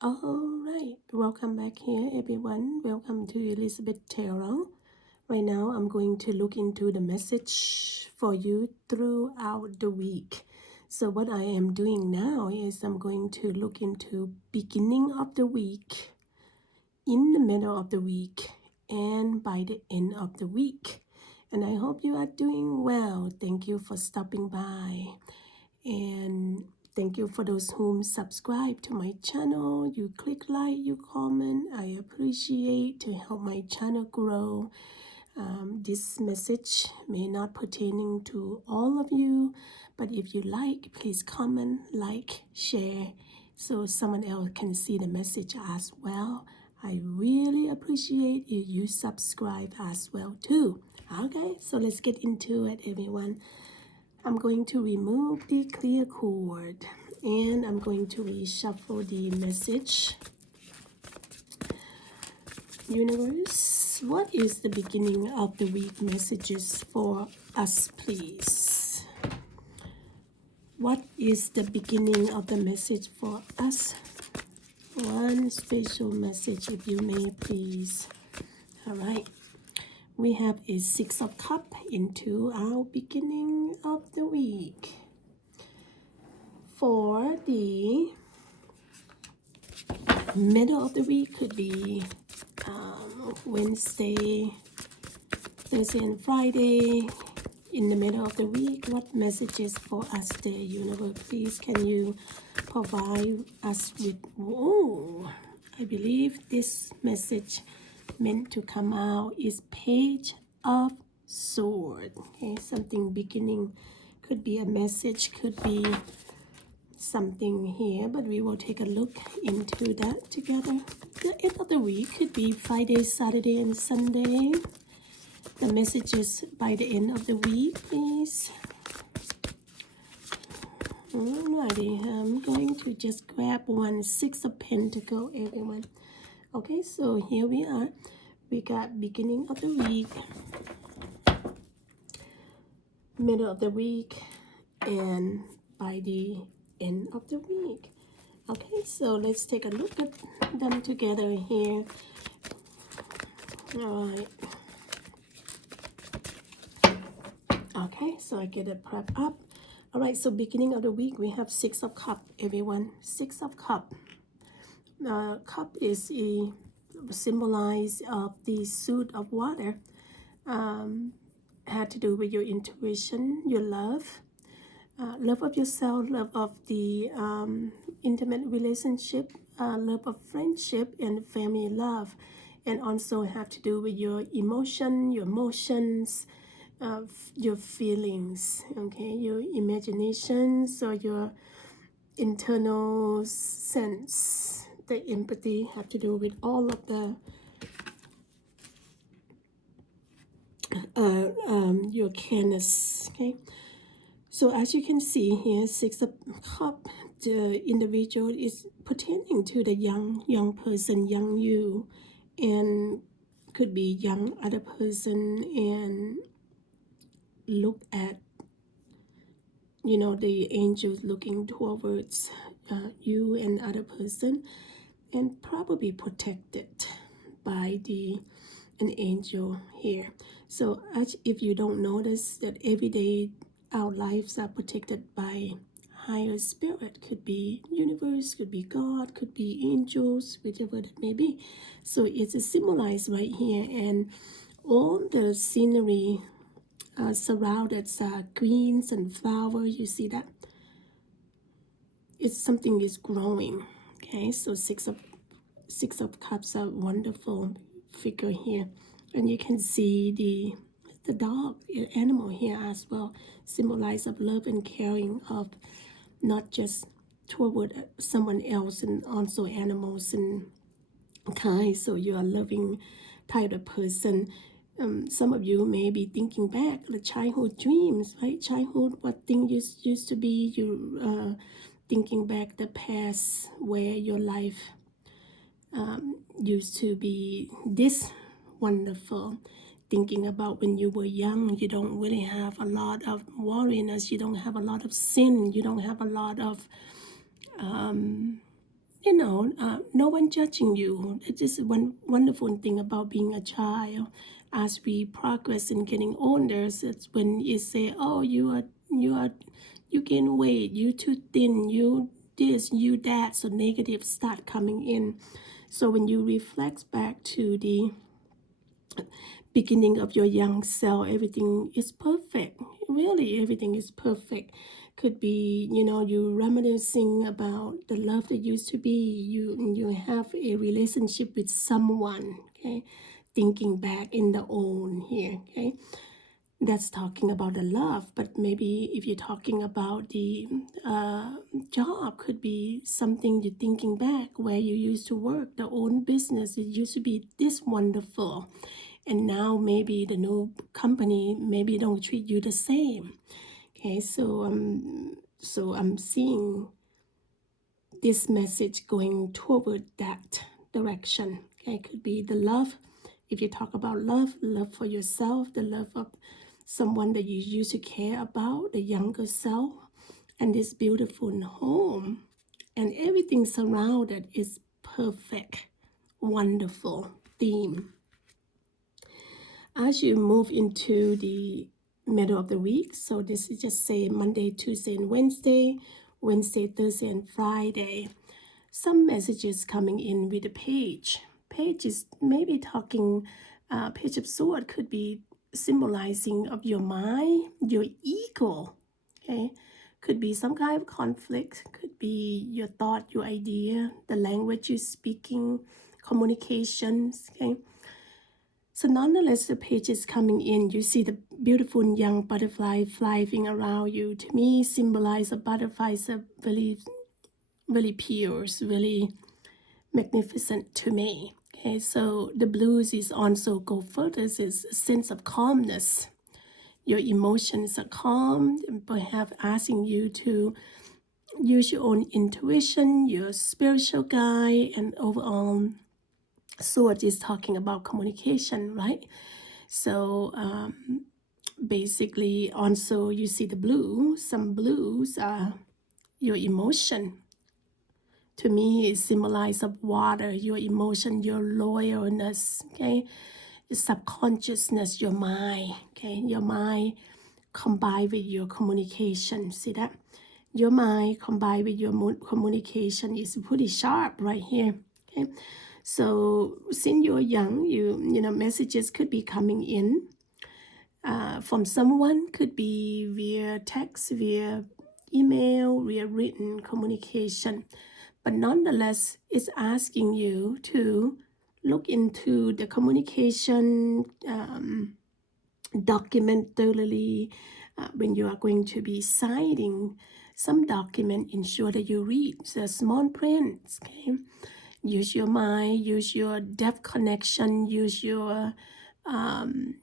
All right, welcome back here, everyone. Welcome to Elizabeth Tarot. Right now, I'm going to look into the message for you throughout the week. So, what I am doing now is I'm going to look into beginning of the week, in the middle of the week, and by the end of the week. And I hope you are doing well. Thank you for stopping by. And thank you for those whom subscribe to my channel. You click like, you comment. I appreciate to help my channel grow. This message may not pertaining to all of you, but if you like, please comment, like, share, so someone else can see the message as well. I really appreciate you subscribe as well too. Okay, so let's get into it, everyone. I'm going to remove the clear cord and I'm going to reshuffle the message. Universe, what is the beginning of the week messages for us, please? What is the beginning of the message for us? One special message, if you may, please. All right. We have a Six of Cups into our beginning of the week. For the middle of the week, could be Wednesday, Thursday, and Friday. In the middle of the week, what messages for us there, universe? Please, can you provide us with? Oh, I believe this message meant to come out is Page of Sword. Okay, something beginning, could be a message, could be something here, but we will take a look into that together. The end of the week could be Friday, Saturday, and Sunday. The messages by the end of the week, please. Alrighty, I'm going to just grab one Six of Pentacles, everyone. Okay, so here we are. We got beginning of the week, middle of the week, and by the end of the week. Okay, so let's take a look at them together here. All right. Okay, so I get it prepped up. All right, so beginning of the week, we have Six of Cups, everyone. Six of Cups. Cup is a symbolize of the suit of water. Had to do with your intuition, your love. Love of yourself, love of the intimate relationship, love of friendship, and family love. And also have to do with your emotion, your emotions, your feelings, okay, your imaginations or your internal sense. The empathy have to do with all of the your careness, okay. So as you can see here, Six of Cups, the individual is pertaining to the young person, young you, and could be young other person, and look at, you know, the angels looking towards you and other person, and probably protected by an angel here. So as if you don't notice that every day our lives are protected by higher spirit, could be universe, could be God, could be angels, whichever that may be. So it's a symbolized right here, and all the scenery surrounded greens and flowers. You see that it's something is growing. Okay, so Six of Cups are wonderful figure here, and you can see the dog animal here as well, symbolize of love and caring of not just toward someone else, and also animals and kind. So you are loving type of person. Some of you may be thinking back the childhood dreams, right? Childhood, what thing used to be. You thinking back the past where your life used to be this wonderful. Thinking about when you were young, you don't really have a lot of worriness, you don't have a lot of sin, you don't have a lot of no one judging you. It's just one wonderful thing about being a child. As we progress in getting older, it's when you say, "Oh, you gain weight, you too thin, you this, you that," so negative start coming in. So when you reflect back to the beginning of your young self, everything is perfect. Really, everything is perfect. Could be, you reminiscing about the love that used to be. You have a relationship with someone, okay? Thinking back in the old here, okay? That's talking about the love, but maybe if you're talking about the job, could be something you're thinking back where you used to work, the own business. It used to be this wonderful, and now maybe the new company maybe don't treat you the same. Okay, so I'm seeing this message going toward that direction. Okay, it could be the love. If you talk about love for yourself, the love of someone that you used to care about, the younger self, and this beautiful home, and everything surrounded is perfect, wonderful theme. As you move into the middle of the week, so this is just say Monday, Tuesday, and Wednesday, Thursday, and Friday. Some messages coming in with the page. Page is maybe talking, page of sword could be symbolizing of your mind, your ego, okay? Could be some kind of conflict, could be your thought, your idea, the language you're speaking, communications, okay? So nonetheless, the page is coming in. You see the beautiful young butterfly flying around you. To me, symbolize a butterfly is a really, really pure, really magnificent to me. Okay, so the blues is also go further. Is a sense of calmness. Your emotions are calm, perhaps asking you to use your own intuition, your spiritual guide, and overall, sword is talking about communication, right? So basically, also you see the blue. Some blues are your emotion. To me, it symbolizes of water, your emotion, your loyalness, okay? Your subconsciousness, your mind, okay? Your mind combined with your communication. See that? Your mind combined with your communication is pretty sharp right here, okay? So since you're young, messages could be coming in from someone, could be via text, via email, via written communication. But nonetheless, it's asking you to look into the communication, document thoroughly. When you are going to be signing some document, ensure that you read the small print, okay? Use your mind, use your depth connection, use your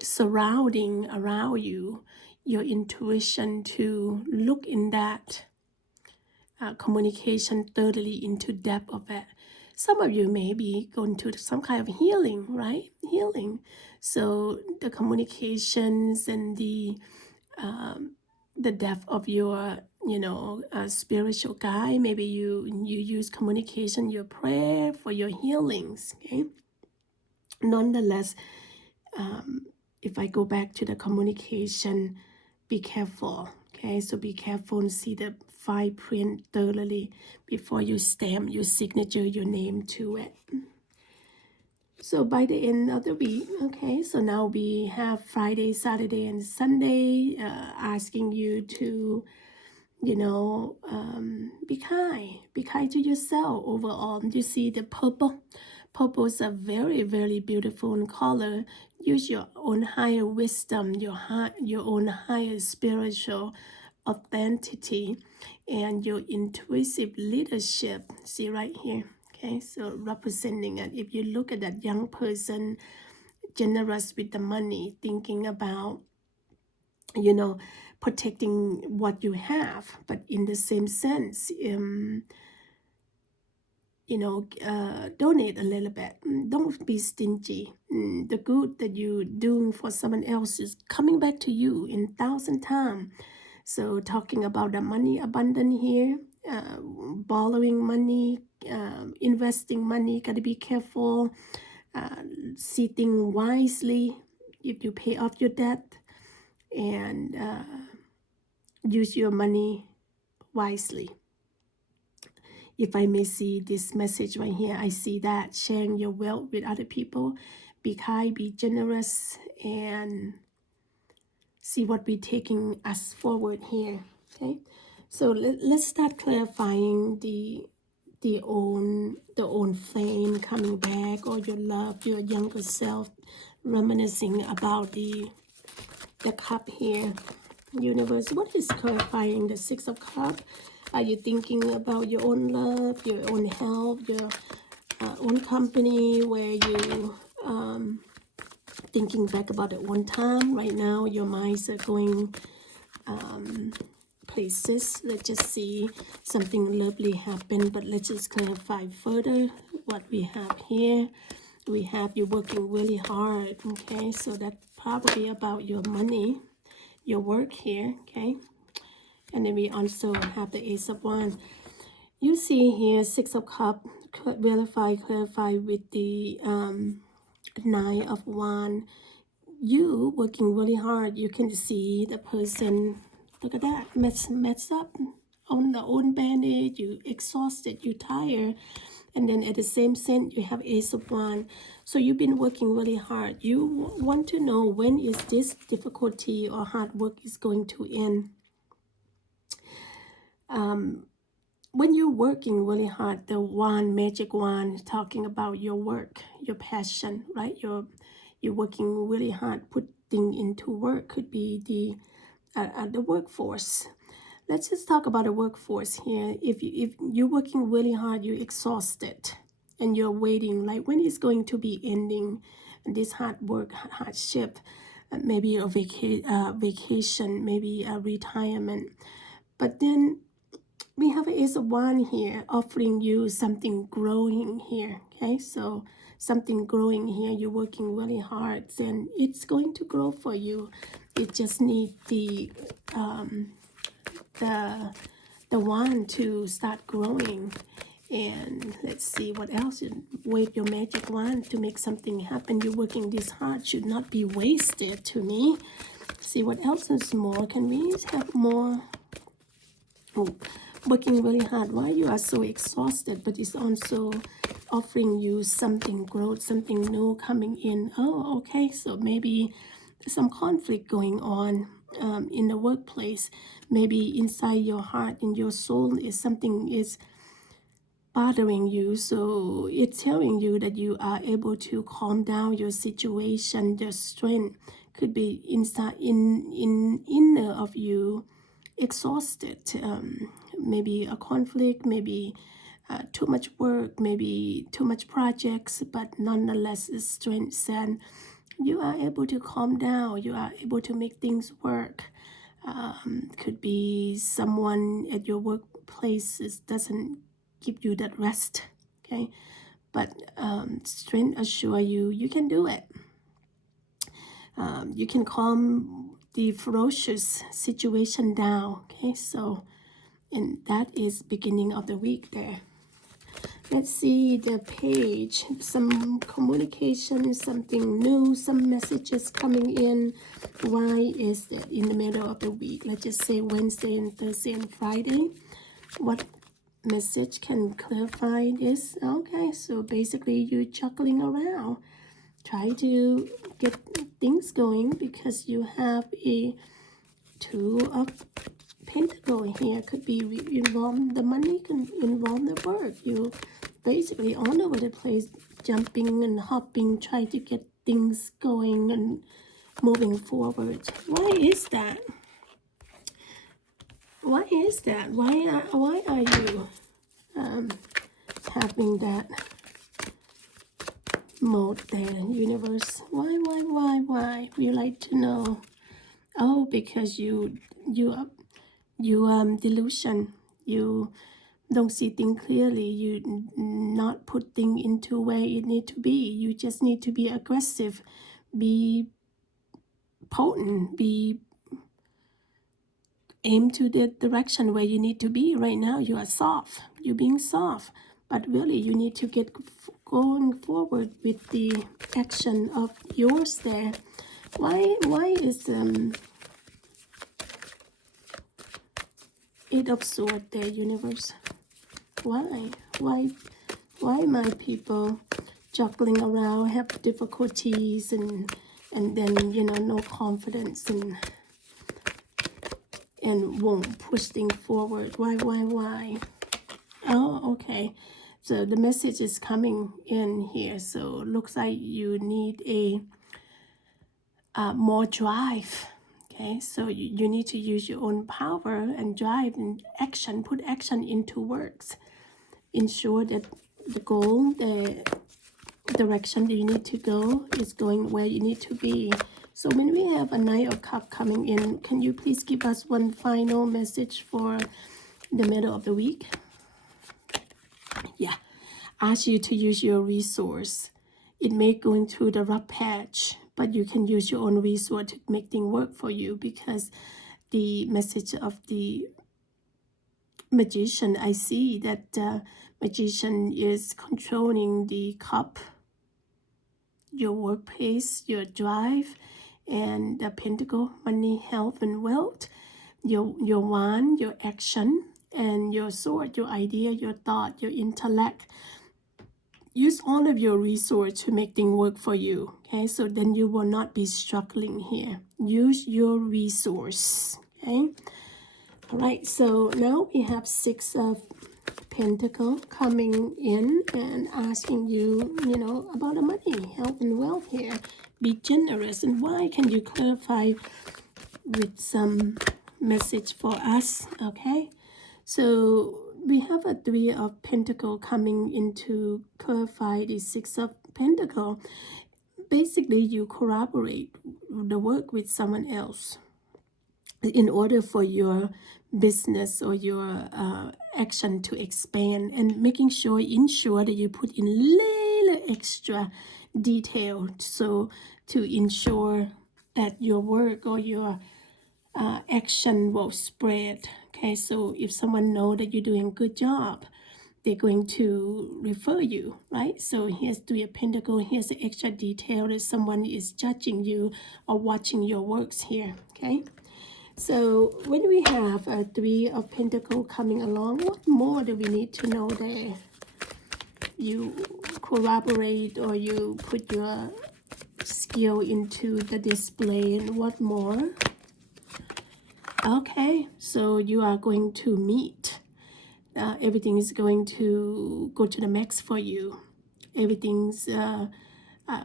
surrounding around you, your intuition to look in that communication thoroughly into depth of it. Some of you may be going to some kind of healing, right? Healing. So the communications and the depth of your spiritual guide. Maybe you use communication, your prayer for your healings. Okay. Nonetheless, if I go back to the communication, be careful. Okay, so be careful and see the fine print thoroughly before you stamp your signature, your name to it. So by the end of the week, okay, so now we have Friday, Saturday, and Sunday, asking you to, be kind to yourself overall. You see the purple. Purples are very, very beautiful in color. Use your own higher wisdom, your own higher spiritual authenticity, and your intuitive leadership. See right here. Okay, so representing it. If you look at that young person, generous with the money, thinking about, protecting what you have, but in the same sense, donate a little bit. Don't be stingy. The good that you're doing for someone else is coming back to you in 1,000 times. So talking about the money abundant here, borrowing money, investing money, gotta be careful, see things wisely. If you pay off your debt and use your money wisely. If I may see this message right here, I see that sharing your wealth with other people. Be kind, be generous, and see what we're taking us forward here. Okay, so let's start clarifying the old flame coming back, or your love, your younger self, reminiscing about the cup here. Universe, what is clarifying the Six of Cups? Are you thinking about your own love, your own health, your own company, where you thinking back about it one time? Right now your minds are going places. Let's just see something lovely happen, but let's just clarify further what we have here. We have you working really hard. Okay, so that's probably about your money, your work here. Okay, and then we also have the Ace of Wands. You see here Six of Cups, clarify with the Nine of Wands. You working really hard. You can see the person, look at that, mess up on the own bandage. You exhausted, you tired. And then at the same sense, you have Ace of Wands. So you've been working really hard. You want to know when is this difficulty or hard work is going to end. When you're working really hard, the wand, magic wand, talking about your work, your passion, right? You're working really hard, putting into work. Could be the workforce. Let's just talk about the workforce here. If you're working really hard, you're exhausted, and you're waiting, like when is going to be ending this hard work, hard shift, maybe a vacation, maybe a retirement. But then we have an Ace of Wands here offering you something growing here. Okay, so something growing here. You're working really hard, and it's going to grow for you. It just needs the wand to start growing. And let's see what else. Wave your magic wand to make something happen. You're working this hard, should not be wasted to me. See what else is more. Can we have more? Oh, working really hard. Why you are so exhausted, but it's also offering you something growth, something new coming in. Oh, okay, so maybe some conflict going on in the workplace. Maybe inside your heart, in your soul, is something is bothering you. So it's telling you that you are able to calm down your situation. Your strength could be inside, in inner of you, exhausted. Maybe a conflict, maybe too much work, maybe too much projects, but nonetheless it's strength, and you are able to calm down. You are able to make things work. Could be someone at your workplace doesn't give you that rest. Okay, but strength assure you you can do it. You can calm the ferocious situation down. Okay, so, and that is beginning of the week there. Let's see the page. Some communication, something new, some messages coming in. Why is that in the middle of the week? Let's just say Wednesday and Thursday and Friday. What message can clarify this? Okay, so basically you're juggling around. Try to get things going because you have a Two of Pentacles here. Could be involved, the money can involve the work. You basically all over the place, jumping and hopping, trying to get things going and moving forward. Why is that? Why is that? Why are you having that mode there, universe? Why? We like to know. Oh, because you delusion. You don't see things clearly. You not put things into where it need to be. You just need to be aggressive, be potent, be aim to the direction where you need to be. Right now you are soft. You're being soft, but really you need to get going forward with the action of yours there. Why is Eight of Swords there, universe? Why my people juggling around, have difficulties, and then, you know, no confidence, and won't push things forward? Why? Oh, okay. So the message is coming in here. So looks like you need a more drive. Okay, so you need to use your own power and drive and action, put action into works. Ensure that the goal, the direction that you need to go is going where you need to be. So when we have a Knight of Cups coming in, can you please give us one final message for the middle of the week? Yeah, ask you to use your resource. It may go through the rough patch, but you can use your own resource to make things work for you, because the message of the Magician, I see that Magician is controlling the cup, your workplace, your drive, and the Pentacle, money, health, and wealth, your wand, your action, and your sword, your idea, your thought, your intellect. Use all of your resources to make things work for you. Okay, so then you will not be struggling here. Use your resource. Okay. All right, so now we have Six of Pentacles coming in and asking you, you know, about the money, health, and wealth here. Be generous. And why? Can you clarify with some message for us? Okay, so we have a Three of Pentacles coming in to clarify the Six of Pentacles. Basically, you corroborate the work with someone else in order for your business or your action to expand, and making sure, ensure that you put in little extra detail, so to ensure that your work or your action will spread. Okay, so if someone know that you're doing a good job, they're going to refer you, right? So here's Three of Pentacles, here's the extra detail that someone is judging you or watching your works here. Okay, so when we have a Three of Pentacles coming along, what more do we need to know there? You corroborate, or you put your skill into the display, and what more? Okay, so you are going to meet. Everything is going to go to the max for you. Everything's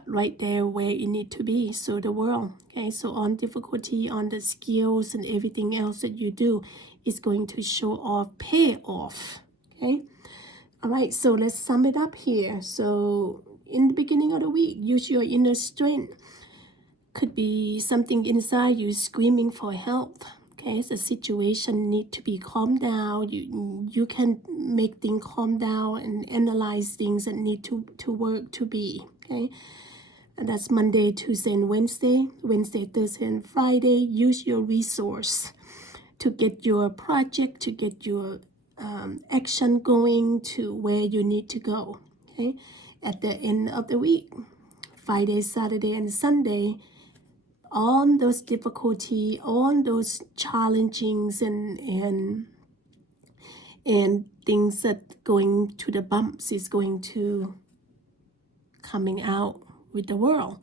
right there where it need to be. So the world, okay, so on difficulty, on the skills, and everything else that you do is going to show off, pay off. Okay, all right, so let's sum it up here. So in the beginning of the week, use your inner strength. Could be something inside you screaming for help. Okay, the situation need to be calmed down. You can make things calm down and analyze things that need to work to be. Okay, and that's Monday, Tuesday, and Wednesday. Wednesday, Thursday, and Friday. Use your resource to get your project, to get your action going to where you need to go. Okay, at the end of the week, Friday, Saturday, and Sunday, on those difficulty, on those challengings, and things that going to the bumps is going to coming out with the world.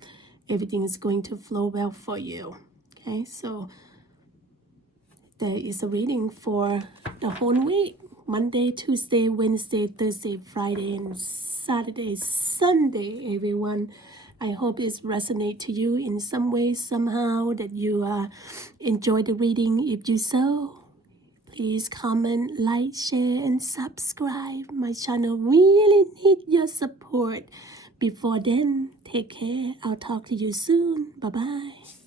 Everything is going to flow well for you. Okay, so there is a reading for the whole week. Monday, Tuesday, Wednesday, Thursday, Friday, and Saturday, Sunday, everyone. I hope it resonates to you in some way, somehow, that you enjoy the reading. If you so, please comment, like, share, and subscribe. My channel really need your support. Before then, take care. I'll talk to you soon. Bye-bye.